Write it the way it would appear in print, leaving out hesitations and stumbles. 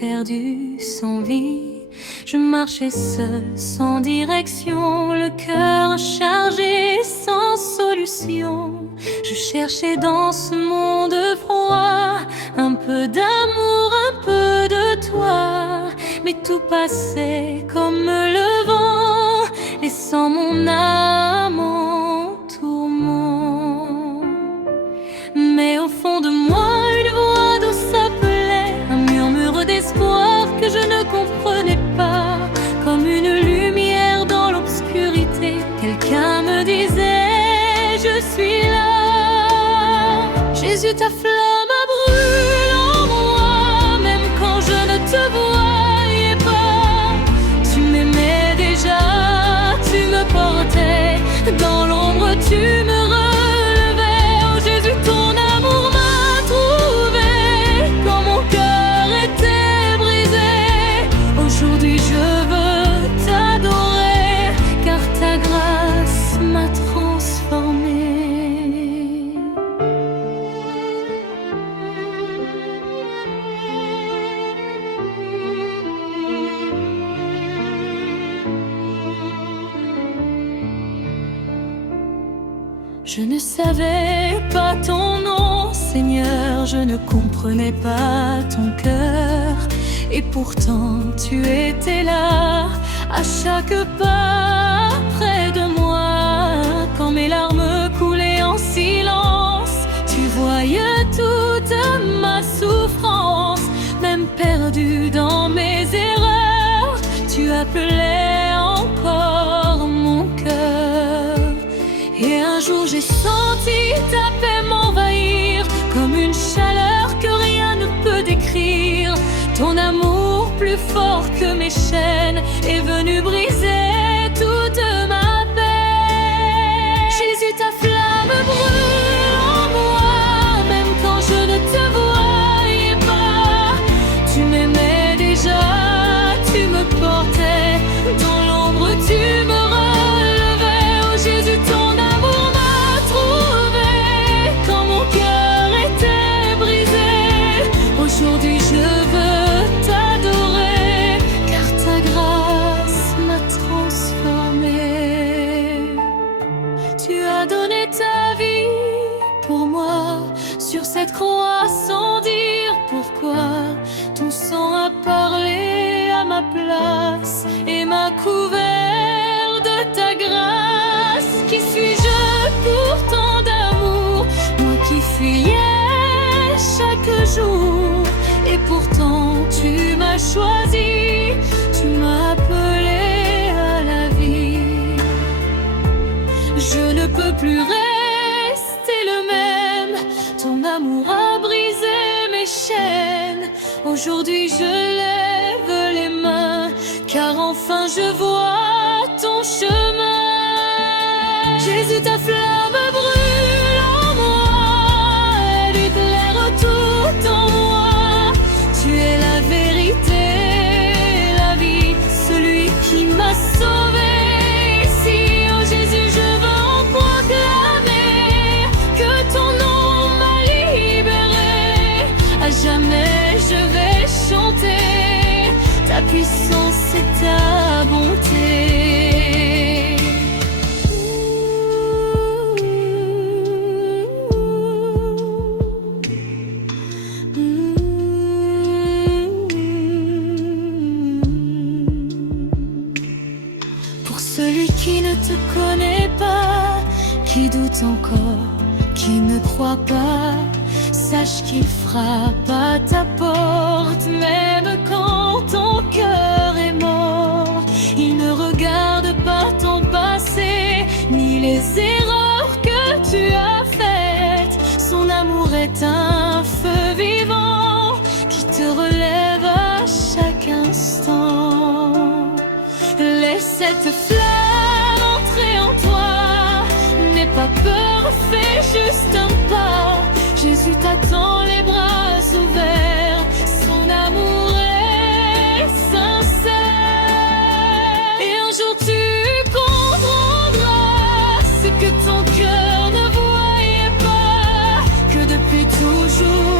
perdu, sans vie. Je marchais seul, sans direction, le cœur chargé, sans solution. Je cherchais dans ce monde froid un peu d'amour, un peu de toi. Mais tout passait comme le vent, laissant mon âme en tourment. Mais au fond de moi, une voix douce s'appelait, un murmure d'espoir que je ne comprenais pas. Comme une lumière dans l'obscurité, quelqu'un me disait: je suis là. Jésus, ta flamme brûle en moi, même quand je ne te voyais pas. Tu m'aimais déjà, tu me portais, dans l'ombre tu me relevais. Oh Jésus, ton amour m'a trouvé, quand mon cœur était brisé. Aujourd'hui je veux t'adorer, car ta grâce m'a transformé. Je ne savais pas ton nom, Seigneur, je ne comprenais pas ton cœur. Et pourtant tu étais là, à chaque pas près de moi. Quand mes larmes coulaient en silence, tu voyais toute ma souffrance. Même perdue dans mes erreurs, tu appelais encore mon cœur. Et un jour j'ai senti ta paix m'envahir, comme une chaleur que rien ne peut décrire. Ton amour plus fort que mes chaînes est venu briser toute ma paix. Jésus, ta flamme brûle en moi, même quand je ne te voyais pas. Tu m'aimais déjà, tu me portais, dans l'ombre tu me relevais. Oh Jésus, ton amour m'a trouvé, quand mon cœur était brisé. Aujourd'hui je veux t'adorer, car ta grâce m'a transformé. Tu as donné ta vie pour moi, sur cette croix sans dire pourquoi. Ton sang a parlé à ma place et m'a couvert de ta grâce. Qui suis-je pour tant d'amour, moi qui fuyais chaque jour? Et pourtant tu m'as choisi, tu m'as appelé à la vie. Je ne peux plus rester le même, ton amour a brisé mes chaînes. Aujourd'hui je lève les mains, car enfin je vois ton chemin. Jésus, ta flamme brûle en moi, elle éclaire tout en moi. Tu es la vérité, la vie, celui qui m'a sauvé ici. Oh Jésus, je veux en proclamer que ton nom m'a libéré. À jamais je vais chanter ta puissance et ta bonté. Pour celui qui ne te connaît pas, qui doute encore, qui ne croit pas, sache qu'il frappe à ta porte, même quand ton cœur est mort. Il ne regarde pas ton passé, ni les erreurs que tu as faites. Son amour est un feu vivant qui te relève à chaque instant. Laisse cette flamme entrer en toi, n'aie pas peur, fais juste un pas. Jésus t'attend les bras ouverts, son amour est sincère. Et un jour tu comprendras ce que ton cœur ne voyait pas, que depuis toujours